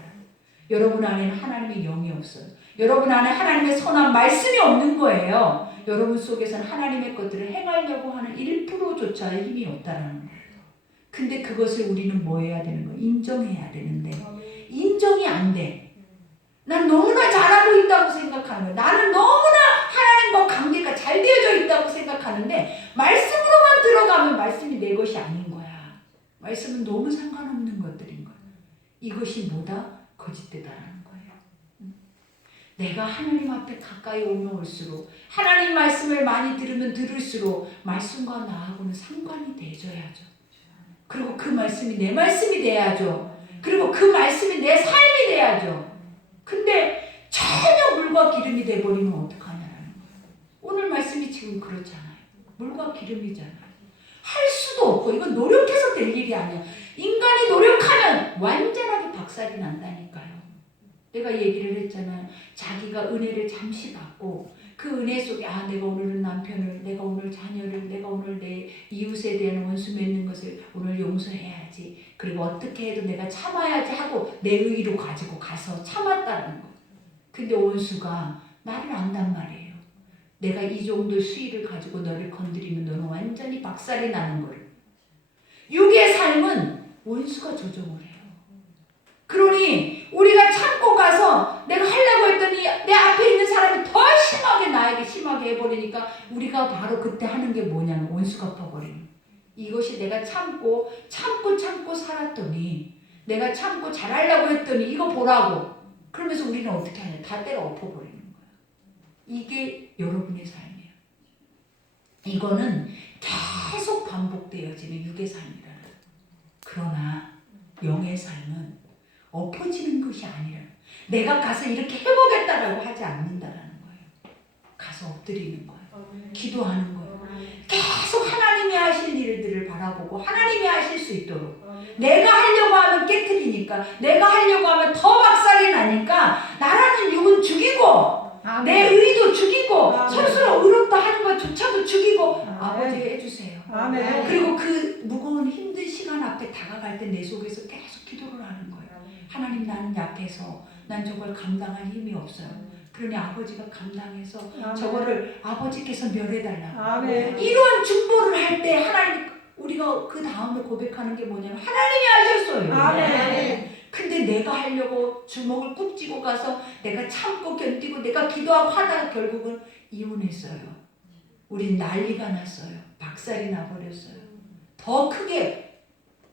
여러분 안에는 하나님의 영이 없어요. 여러분 안에 하나님의 선한 말씀이 없는 거예요. 여러분 속에서는 하나님의 것들을 행하려고 하는 1%조차의 힘이 없다라는 거예요. 근데 그것을 우리는 뭐 해야 되는 거예요? 인정해야 되는데 인정이 안 돼. 난 너무나 잘하고 있다고 생각하는 거예요. 나는 너무나 하나님과 관계가 잘 되어져 있다고 생각하는데 말씀으로만 들어가면 말씀이 내 것이 아닌 거야. 말씀은 너무 상관없는 것들인 거야. 이것이 뭐다? 거짓되다라는 거예요. 내가 하나님 앞에 가까이 오면 올수록 하나님 말씀을 많이 들으면 들을수록 말씀과 나하고는 상관이 되어져야죠. 그리고 그 말씀이 내 말씀이 돼야죠. 그리고 그 말씀이 내 삶이 돼야죠. 근데 전혀 물과 기름이 돼버리면 어떡하냐라는 거예요. 오늘 말씀이 지금 그렇잖아요. 물과 기름이잖아요. 할 수도 없고 이건 노력해서 될 일이 아니야. 인간이 노력하면 완전하게 박살이 난다니까요. 내가 얘기를 했잖아요. 자기가 은혜를 잠시 받고 그 은혜 속에 내가 오늘은 남편을, 내가 오늘 자녀를, 내가 오늘 내 이웃에 대한 원수 맺는 것을 오늘 용서해야지. 그리고 어떻게 해도 내가 참아야지 하고 내 의로 가지고 가서 참았다는 거. 근데 원수가 나를 안단 말이에요. 내가 이 정도 수위를 가지고 너를 건드리면 너는 완전히 박살이 나는 거를. 육의 삶은 원수가 조종을 해요. 그러니 우리가 참고 가서 내가 하려고 했더니 내 앞에 있는 사람이 더 심하게 나에게 심하게 해버리니까 우리가 바로 그때 하는 게 뭐냐면 원수 갚아버리는. 이것이 내가 참고 살았더니 내가 참고 잘하려고 했더니 이거 보라고. 그러면서 우리는 어떻게 하냐. 다 때려 엎어버리는 거야. 이게 여러분의 삶이에요. 이거는 계속 반복되어지는 육의 삶이라는. 그러나 영의 삶은 엎어지는 것이 아니라 내가 가서 이렇게 해보겠다라고 하지 않는다라는 거예요. 가서 엎드리는 거예요. 기도하는 거예요. 계속 하나님이 하실 일들을 바라보고 하나님이 하실 수 있도록. 내가 하려고 하면 깨트리니까, 내가 하려고 하면 더 박살이 나니까 나라는 육은 죽이고 내 의도 죽이고 스스로 의롭다 하는 것조차도 죽이고 아버지 해주세요. 그리고 그 무거운 힘든 시간 앞에 다가갈 때 내 속에서 계속 기도를 하는 거예요. 하나님, 나는 약해서 난 저걸 감당할 힘이 없어요. 그러니 아버지가 감당해서 저거를 아버지께서 멸해달라. 이런 중보를 할 때 하나님, 우리가 그 다음에 고백하는 게 뭐냐면 하나님이 하셨어요. 근데 내가 하려고 주먹을 꾹 쥐고 가서 내가 참고 견디고 내가 기도하고 하다가 결국은 이혼했어요. 우린 난리가 났어요. 박살이 나버렸어요. 더 크게.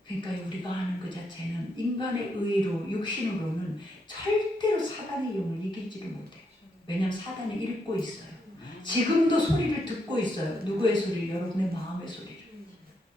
그러니까 우리가 하는 그 자체는 인간의 의로, 육신으로는 절대로 사단의 영을 이기지를 못해요. 왜냐하면 사단을 읽고 있어요. 지금도 소리를 듣고 있어요. 누구의 소리를? 여러분의 마음의 소리를.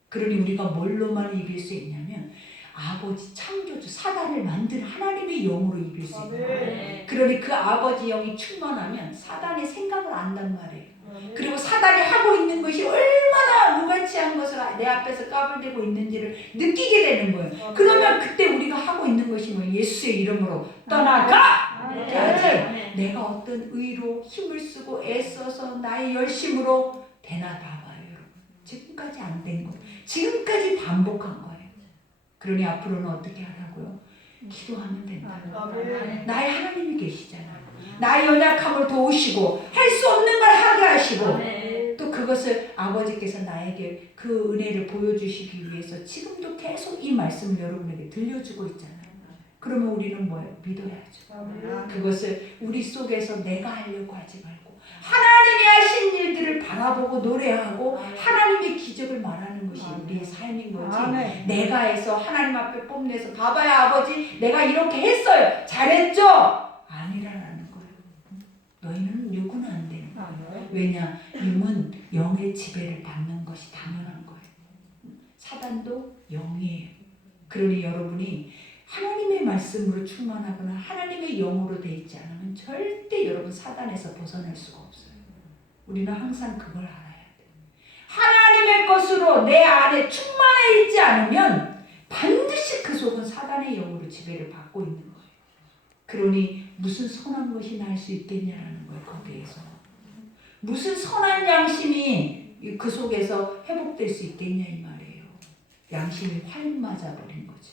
그러니 우리가 뭘로만 이길 수 있냐면 아버지 창조주 사단을 만든 하나님의 영으로 이길 수 있는 거예요. 그러니 그 아버지 영이 충만하면 사단의 생각을 안단 말이에요. 그리고 사단이 하고 있는 것이 얼마나 무가치한 것을 내 앞에서 까불대고 있는지를 느끼게 되는 거예요. 그러면 그때 우리가 하고 있는 것이 뭐 예수의 이름으로 떠나가! 해야지. 내가 어떤 의로 힘을 쓰고 애써서 나의 열심으로 되나 봐봐요, 여러분. 지금까지 안 된 거. 지금까지 반복한 거예요. 그러니 앞으로는 어떻게 하라고요? 기도하면 된다. 나의 하나님이 계시잖아요. 나의 연약함을 도우시고 할 수 없는 걸 하게 하시고 또 그것을 아버지께서 나에게 그 은혜를 보여주시기 위해서 지금도 계속 이 말씀을 여러분에게 들려주고 있잖아요. 그러면 우리는 뭐예요? 믿어야죠. 그것을 우리 속에서 내가 하려고 하지 말고 하나님이 하신 일들을 바라보고 노래하고 하나님의 기적을 말하는 것이 우리의 삶인 거지. 내가 해서 하나님 앞에 뽐내서 봐봐요 아버지 내가 이렇게 했어요. 잘했죠? 아니라는 거예요. 너희는 육은 안 되는 거예요. 왜냐? 육은 영의 지배를 받는 것이 당연한 거예요. 사단도 영이에요. 그러니 여러분이 하나님의 말씀으로 충만하거나 하나님의 영으로 되어 있지 않으면 절대 여러분 사단에서 벗어날 수가 없어요. 우리는 항상 그걸 알아야 돼요. 하나님의 것으로 내 안에 충만해 있지 않으면 반드시 그 속은 사단의 영으로 지배를 받고 있는 거예요. 그러니 무슨 선한 것이 날 수 있겠냐라는 거예요. 거기에서 무슨 선한 양심이 그 속에서 회복될 수 있겠냐 이 말이에요. 양심이 활 맞아버린 거지.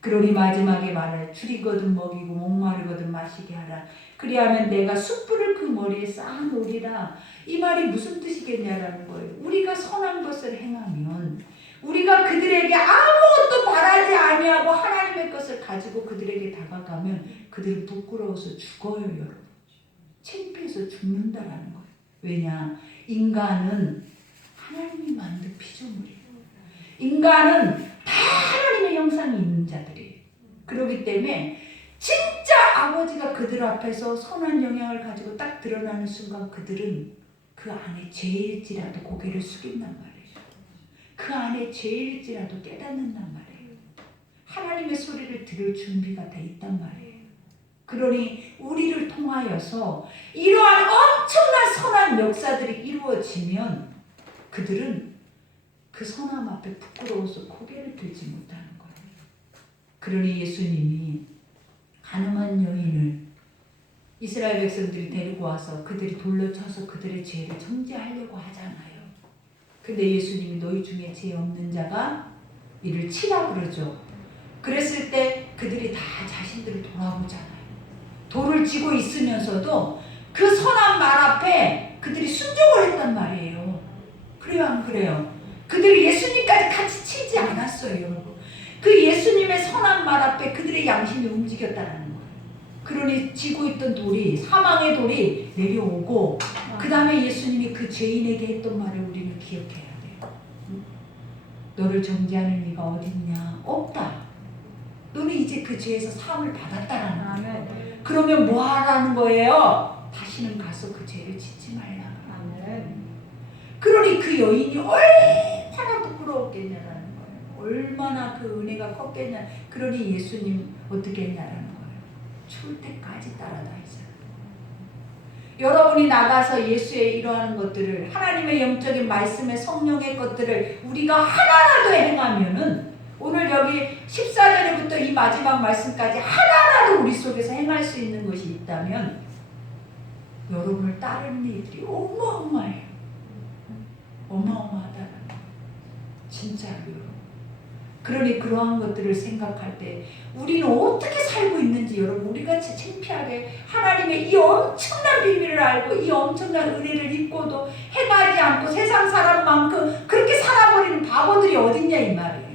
그러니 마지막에 말을 줄이거든 먹이고 목마르거든 마시게 하라. 그리하면 내가 숯불을 그 머리에 쌓아놓으리라. 이 말이 무슨 뜻이겠냐라는 거예요. 우리가 선한 것을 행하면 우리가 그들에게 아무것도 바라지 아니하고 하나님의 것을 가지고 그들에게 다가가면 그들은 부끄러워서 죽어요 여러분. 창피해서 죽는다라는 거예요. 왜냐? 인간은 하나님이 만든 피조물이에요. 인간은 다 하나님의 형상이 있는 자들이에요. 그렇기 때문에 진짜 아버지가 그들 앞에서 선한 영향을 가지고 딱 드러나는 순간 그들은 그 안에 죄일지라도 고개를 숙인단 말이에요. 그 안에 죄일지라도 깨닫는단 말이에요. 하나님의 소리를 들을 준비가 돼 있단 말이에요. 그러니 우리를 통하여서 이러한 엄청난 선한 역사들이 이루어지면 그들은 그 선함 앞에 부끄러워서 고개를 들지 못하는 거예요. 그러니 예수님이 가늠한 여인을 이스라엘 백성들이 데리고 와서 그들이 돌로 쳐서 그들의 죄를 정죄하려고 하잖아요. 근데 예수님이 너희 중에 죄 없는 자가 이를 치라 그러죠. 그랬을 때 그들이 다 자신들을 돌아보잖아요. 돌을 쥐고 있으면서도 그 선한 말 앞에 그들이 순종을 했단 말이에요. 그래요, 안 그래요? 그들이 예수님까지 같이 치지 않았어요, 여러분. 그 예수님의 선한 말 앞에 그들의 양심이 움직였다는 거예요. 그러니 쥐고 있던 돌이, 사망의 돌이 내려오고 그 다음에 예수님이 그 죄인에게 했던 말을 우리는 기억해야 돼요. 너를 정죄하는 이가 어딨냐? 없다. 너는 이제 그 죄에서 사함을 받았다라는 거예요. 그러면 뭐 하라는 거예요? 다시는 가서 그 죄를 짓지 말라. 그러니 그 여인이 얼마나 부끄러웠겠냐라는 거예요. 얼마나 그 은혜가 컸겠냐. 그러니 예수님 어떻게 했냐라는 거예요. 추울 때까지 따라다니잖아요. 여러분이 나가서 예수의 이러한 것들을, 하나님의 영적인 말씀의 성령의 것들을 우리가 하나라도 행하면은, 오늘 여기 14절부터 이 마지막 말씀까지 하나라도 우리 속에서 행할 수 있는 것이 있다면 여러분을 따르는 이들이 어마어마해요. 어마어마하다는 거예요. 진짜로 여러분. 그러니 그러한 것들을 생각할 때 우리는 어떻게 살고 있는지, 여러분, 우리같이 창피하게 하나님의 이 엄청난 비밀을 알고 이 엄청난 은혜를 입고도 행하지 않고 세상 사람만큼 그렇게 살아버리는 바보들이 어딨냐 이 말이에요.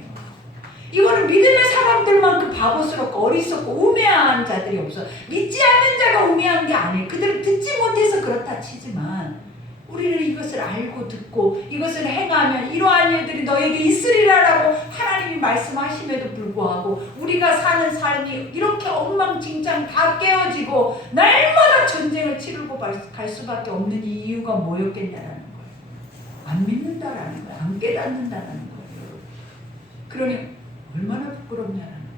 이거는 믿음의 사람들만큼 바보스럽고 어리석고 우매한 자들이 없어. 믿지 않는 자가 우매한 게 아니에요. 그들은 듣지 못해서 그렇다 치지만 우리는 이것을 알고 듣고 이것을 행하면 이러한 일들이 너에게 있으리라라고 하나님이 말씀하심에도 불구하고 우리가 사는 삶이 이렇게 엉망진창 다 깨어지고 날마다 전쟁을 치르고 갈 수밖에 없는 이유가 뭐였겠냐라는 거예요. 안 믿는다라는 거예요. 안 깨닫는다라는 거예요. 그러니 얼마나 부끄럽냐라는 거예요.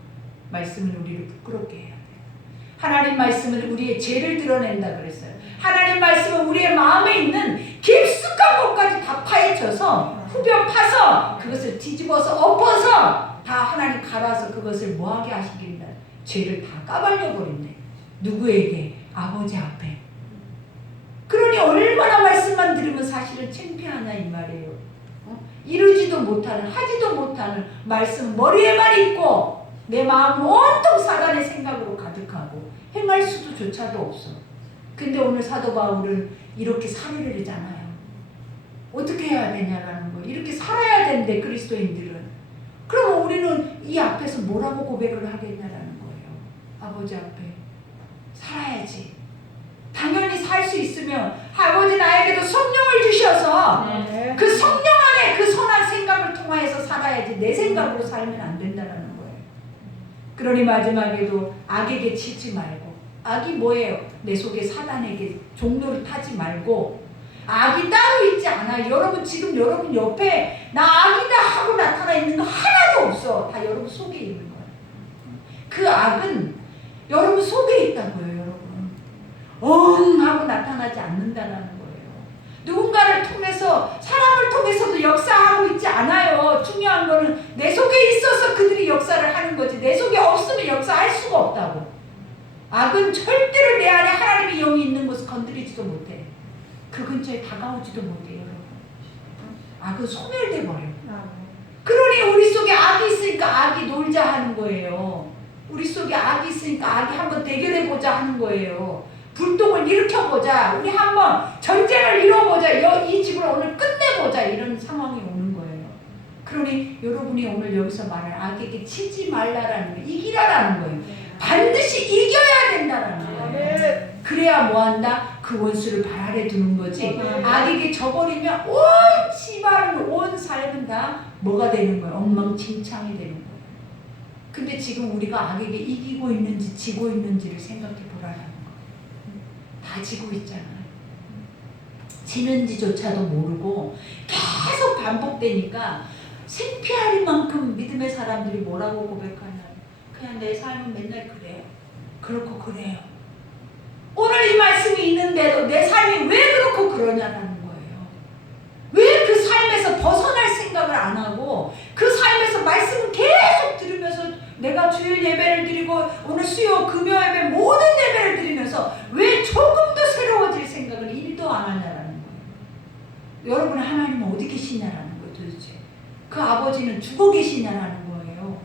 말씀은 우리를 부끄럽게 해야 돼요. 하나님 말씀은 우리의 죄를 드러낸다 그랬어요. 하나님 말씀은 우리의 마음에 있는 깊숙한 것까지 다 파헤쳐서 후벼 파서 그것을 뒤집어서 엎어서 다 하나님 갈아서 그것을 뭐하게 하시긴다. 죄를 다 까발려 버린대. 누구에게? 아버지 앞에. 그러니 얼마나 말씀만 들으면 사실은 창피하나 이 말이에요. 이루지도 못하는, 하지도 못하는 말씀 머리에만 있고 내 마음은 온통 사단의 생각으로 가득하고 행할 수도 조차도 없어. 근데 오늘 사도 바울은 이렇게 살으려잖아요. 어떻게 해야 되냐라는 거예요. 이렇게 살아야 되는데 그리스도인들은. 그럼 우리는 이 앞에서 뭐라고 고백을 하겠냐라는 거예요. 아버지 앞에 살아야지. 당연히 살 수 있으면 아버지 나에게도 성령을 주셔서 그 성령 안에 그 선한 생각을 통하여서 살아야지 내 생각으로 살면 안 된다는 거예요. 그러니 마지막에도 악에게 치지 말고, 악이 뭐예요? 내 속에 사단에게 종로를 타지 말고, 악이 따로 있지 않아요. 여러분 지금 여러분 옆에 나 악이다 하고 나타나 있는 거 하나도 없어. 다 여러분 속에 있는 거예요. 그 악은 여러분 속에 있다고요. 여러분 하고 나타나지 않는다는 거예요. 누군가를 통해서, 사람을 통해서도 역사하고 있지 않아요. 중요한 거는 내 속에 있어서 그들이 역사를 하는 거지 내 속에 없으면 역사할 수가 없다고. 악은 절대로 내 안에 하나님의 영이 있는 것을 건드리지도 못해. 그 근처에 다가오지도 못해요. 여러분. 악은 소멸돼 버려요. 그러니 우리 속에 악이 있으니까 악이 놀자 하는 거예요. 우리 속에 악이 있으니까 악이 한번 대결해보자 하는 거예요. 불똥을 일으켜보자. 우리 한번 전쟁을 이뤄보자. 이 집을 오늘 끝내보자. 이런 상황이 오는 거예요. 그러니 여러분이 오늘 여기서 말할 악에게 치지 말라라는 거예요. 이기라라는 거예요. 반드시 이겨야 된다라는 거예요. 그래야 뭐한다? 그 원수를 발 아래 두는 거지. 악에게 져버리면 온 집안, 온 삶은 다 뭐가 되는 거예요? 엉망진창이 되는 거예요. 근데 지금 우리가 악에게 이기고 있는지 지고 있는지를 생각해 보라는 거예요. 다 지고 있잖아요. 지는지조차도 모르고 계속 반복되니까 생피할 만큼 믿음의 사람들이 뭐라고 고백하냐. 그냥 내 삶은 맨날 그래요. 그렇고 그래요. 오늘 이 말씀이 있는데도 내 삶이 왜 그렇고 그러냐는 거예요. 왜 그 삶에서 벗어날 생각을 안 내가 주일 예배를 드리고 오늘 수요 금요 예배 모든 예배를 드리면서 왜 조금도 새로워질 생각을 1도 안 하냐라는 거예요. 여러분 하나님은 어디 계시냐라는 거예요. 도대체 그 아버지는 죽어 계시냐라는 거예요.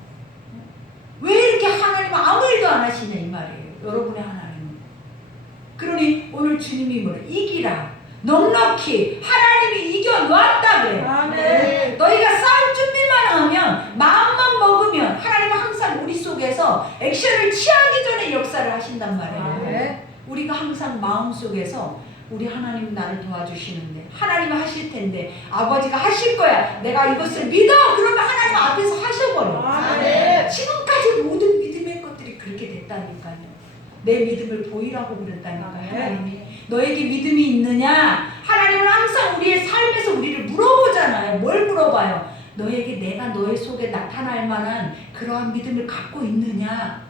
왜 이렇게 하나님은 아무 일도 안 하시냐 이 말이에요. 여러분의 하나님은. 그러니 오늘 주님이 뭐래? 이기라. 넉넉히 하나님이 이겨놨다 그래요. 아멘. 너희가 싸울 준비만 하면 마음만 먹으면 하나님은 항상 우리 속에서 액션을 취하기 전에 역사를 하신단 말이에요. 아멘. 우리가 항상 마음속에서 우리 하나님 나를 도와주시는데 하나님 하실 텐데 아버지가 하실 거야. 내가 이것을 믿어. 그러면 하나님 앞에서 하셔버려. 아멘. 지금까지 모든 믿음의 것들이 그렇게 됐다니까요. 내 믿음을 보이라고 그랬다니까요. 아멘. 하나님이 너에게 믿음이 있느냐? 하나님은 항상 우리의 삶에서 우리를 물어보잖아요. 뭘 물어봐요? 너에게 내가 너의 속에 나타날 만한 그러한 믿음을 갖고 있느냐?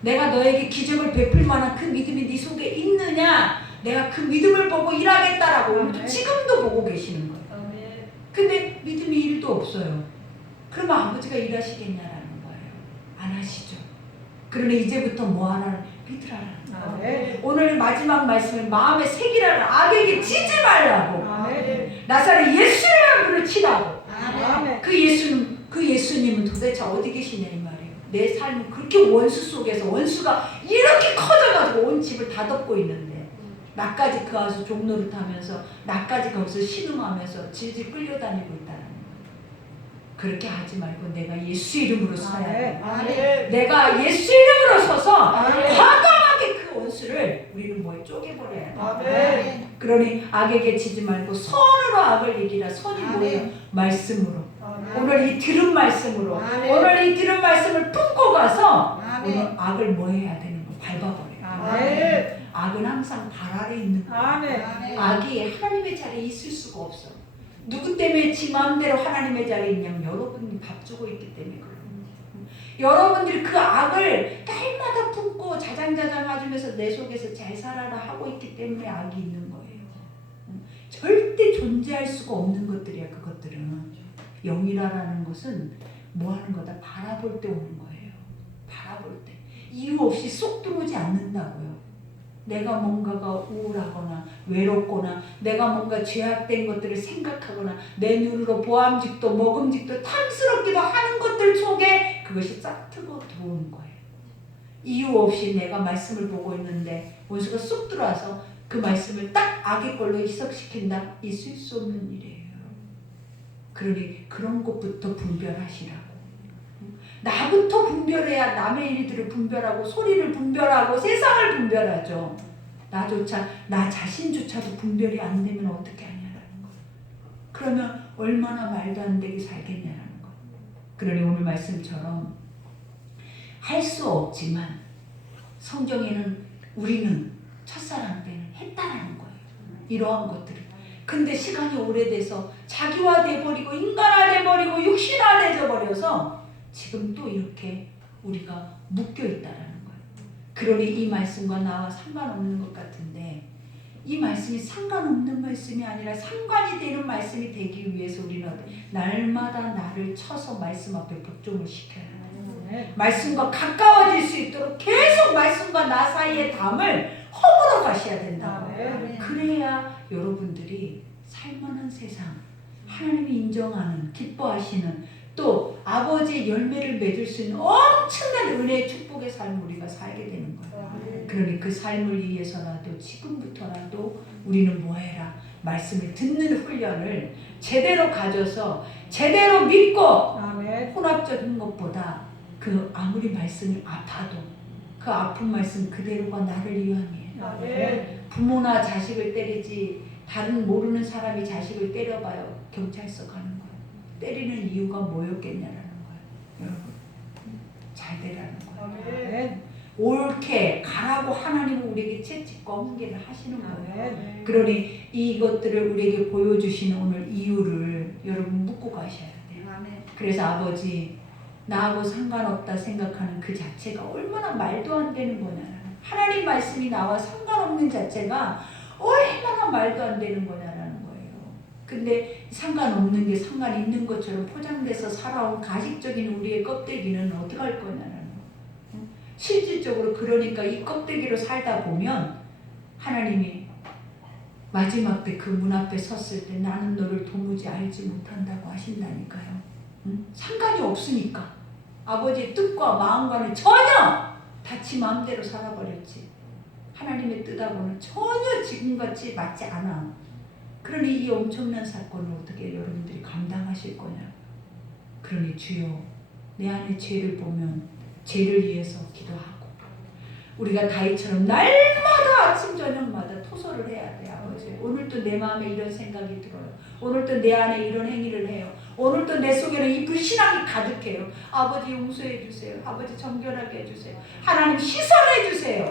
내가 너에게 기적을 베풀 만한 그 믿음이 네 속에 있느냐? 내가 그 믿음을 보고 일하겠다라고 오늘도 지금도 보고 계시는 거예요. 근데 믿음이 1도 없어요. 그러면 아버지가 일하시겠냐라는 거예요. 안 하시죠. 그러니 이제부터 뭐 하라는 믿으라는 아멘. 오늘 마지막 말씀은 마음에 새기라는 악에게 지지 말라고. 아멘. 나사렛 예수님의 불을 치라고. 아멘. 그 예수님은 도대체 어디 계시냐 이 말이에요. 내 삶은 그렇게 원수 속에서 원수가 이렇게 커져가지고 온 집을 다 덮고 있는데 나까지 그 아주 종로를 타면서 나까지 거기서 신음하면서 질질 끌려다니고 있다는 거예요. 그렇게 하지 말고 내가 예수 이름으로 서야 돼. 아멘. 내가 예수 이름으로 서서 아멘. 과감하게 그 원수를 우리는 뭐에 쪼개버려야 돼. 아멘. 그러니 악에게 지지 말고 선으로 악을 이기라. 선이 뭐예요? 말씀으로. 오늘 이 들은 말씀으로 아멘. 오늘 이 들은 말씀을 품고 가서 아멘. 오늘 악을 뭐 해야 되는 거 밟아버려요. 아멘. 악은 항상 발 아래 있는 거예요. 아멘. 악이 하나님의 자리에 있을 수가 없어. 누구 때문에 지 마음대로 하나님의 자리에 있냐면 여러분이 밥 주고 있기 때문에 그래요. 여러분들이 그 악을 날마다 품고 자장자장 해주면서 내 속에서 잘 살아라 하고 있기 때문에 악이 있는 거예요. 절대 존재할 수가 없는 것들이야. 그것들은 영이라는 것은 뭐 하는 거다? 바라볼 때 오는 거예요. 바라볼 때 이유 없이 쏙 들어오지 않는다고요. 내가 뭔가가 우울하거나 외롭거나 내가 뭔가 죄악된 것들을 생각하거나 내 눈으로 보암직도 먹음직도 탐스럽기도 하는 것들 속에 그것이 싹 트고 들어오는 거예요. 이유 없이 내가 말씀을 보고 있는데 원수가 쏙 들어와서 그 말씀을 딱 악의 걸로 희석시킨다? 있을 수 없는 일이에요. 그러니 그런 것부터 분별하시라고. 나부터 분별해야 남의 일들을 분별하고 소리를 분별하고 세상을 분별하죠. 나 자신조차도 분별이 안 되면 어떻게 하냐라는 거예요. 그러면 얼마나 말도 안 되게 살겠냐라는 거예요. 그러니 오늘 말씀처럼 할 수 없지만 성경에는 우리는 첫사랑 때는 했다라는 거예요. 이러한 것들을. 근데 시간이 오래돼서 자기화돼버리고 인간화돼버리고 육신화돼져 버려서 지금 또 이렇게 우리가 묶여있다라는 거예요. 그러니 이 말씀과 나와 상관없는 것 같은데 이 말씀이 상관없는 말씀이 아니라 상관이 되는 말씀이 되기 위해서 우리는 날마다 나를 쳐서 말씀 앞에 복종을 시켜야 해요. 말씀과 가까워질 수 있도록 계속 말씀과 나 사이의 담을 허물어 가셔야 된다고. 그래야 여러분들이 살만한 세상, 하나님이 인정하는, 기뻐하시는 또 아버지의 열매를 맺을 수 있는 엄청난 은혜의 축복의 삶을 우리가 살게 되는 거예요. 그러니 그 삶을 위해서라도 지금부터라도 우리는 뭐 해라? 말씀을 듣는 훈련을 제대로 가져서 제대로 믿고 혼합적인 것보다 그 아무리 말씀이 아파도 그 아픈 말씀 그대로가 나를 위함이에요. 부모나 자식을 때리지 다른 모르는 사람이 자식을 때려봐요. 경찰서 가는 거예요. 때리는 이유가 뭐였겠냐라는 거예요. 여러분 잘 되라는 거예요. 옳게 가라고 하나님은 우리에게 채찍과 훈계를 하시는 거예요. 그러니 이것들을 우리에게 보여주시는 오늘 이유를 여러분 묻고 가셔야 돼요. 그래서 아버지 나하고 상관없다 생각하는 그 자체가 얼마나 말도 안 되는 거냐라는 하나님 말씀이 나와 상관없는 자체가 얼마나 말도 안 되는 거냐라는 거예요. 근데 상관없는 게 상관 있는 것처럼 포장돼서 살아온 가식적인 우리의 껍데기는 어떻게 할 거냐라는 거예요. 실질적으로 그러니까 이 껍데기로 살다 보면 하나님이 마지막 때 그 문 앞에 섰을 때 나는 너를 도무지 알지 못한다고 하신다니까요. 응? 상관이 없으니까 아버지의 뜻과 마음과는 전혀 다치 마음대로 살아버렸지. 하나님의 뜻하고는 전혀 지금같이 맞지 않아. 그러니 이 엄청난 사건을 어떻게 여러분들이 감당하실 거냐. 그러니 주여 내 안에 죄를 보면 죄를 위해서 기도하고 우리가 다윗처럼 날마다 아침 저녁마다 토설을 해야 돼. 아버지 오늘도 내 마음에 이런 생각이 들어요. 오늘도 내 안에 이런 행위를 해요. 오늘도 내 속에는 이 불신앙이 가득해요. 아버지 용서해 주세요. 아버지 정결하게 해주세요. 하나님 씻어내 주세요.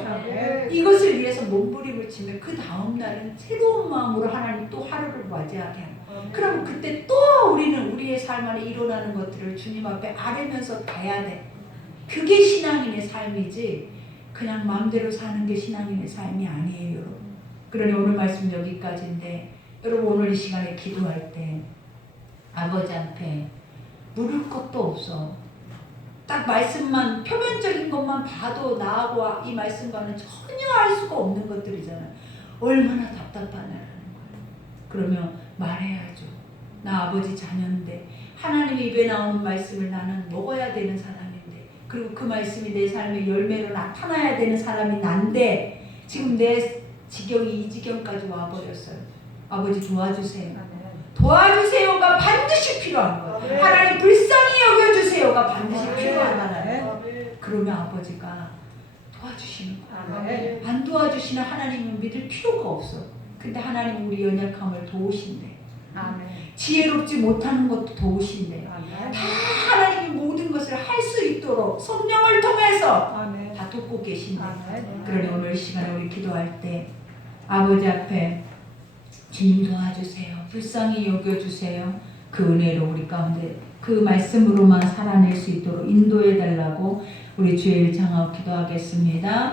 이것을 위해서 몸부림을 치면 그 다음 날은 새로운 마음으로 하나님 또 하루를 맞이하게 합니다. 그럼 그때 또 우리는 우리의 삶 안에 일어나는 것들을 주님 앞에 아뢰면서 가야 돼. 그게 신앙인의 삶이지 그냥 마음대로 사는 게 신앙인의 삶이 아니에요, 여러분. 그러니 오늘 말씀 여기까지인데 여러분 오늘 이 시간에 기도할 때 아버지 앞에 물을 것도 없어. 딱 말씀만 표면적인 것만 봐도 나하고 이 말씀과는 전혀 알 수가 없는 것들이잖아요. 얼마나 답답하냐는 거예요. 그러면 말해야죠. 나 아버지 자녀인데 하나님의 입에 나오는 말씀을 나는 먹어야 되는 사람인데 그리고 그 말씀이 내 삶의 열매로 나타나야 되는 사람이 난데 지금 내 지경이 이 지경까지 와버렸어요. 아버지 도와주세요. 도와주세요가 반드시 필요한 거예요. 하나님 불쌍히 여겨주세요가 반드시 필요하잖아요. 그러면 아버지가 도와주시는 거예요. 안 도와주시는 하나님은 믿을 필요가 없어. 근데 하나님은 우리 연약함을 도우신대. 지혜롭지 못하는 것도 도우신대. 다 하나님이 모든 것을 할 수 있도록 성령을 통해서 다 돕고 계신대. 그러니 오늘 시간에 우리 기도할 때 아버지 앞에 주님 도와주세요. 불쌍히 여겨주세요. 그 은혜로 우리 가운데 그 말씀으로만 살아낼 수 있도록 인도해 달라고 우리 주의 일창하고 기도하겠습니다.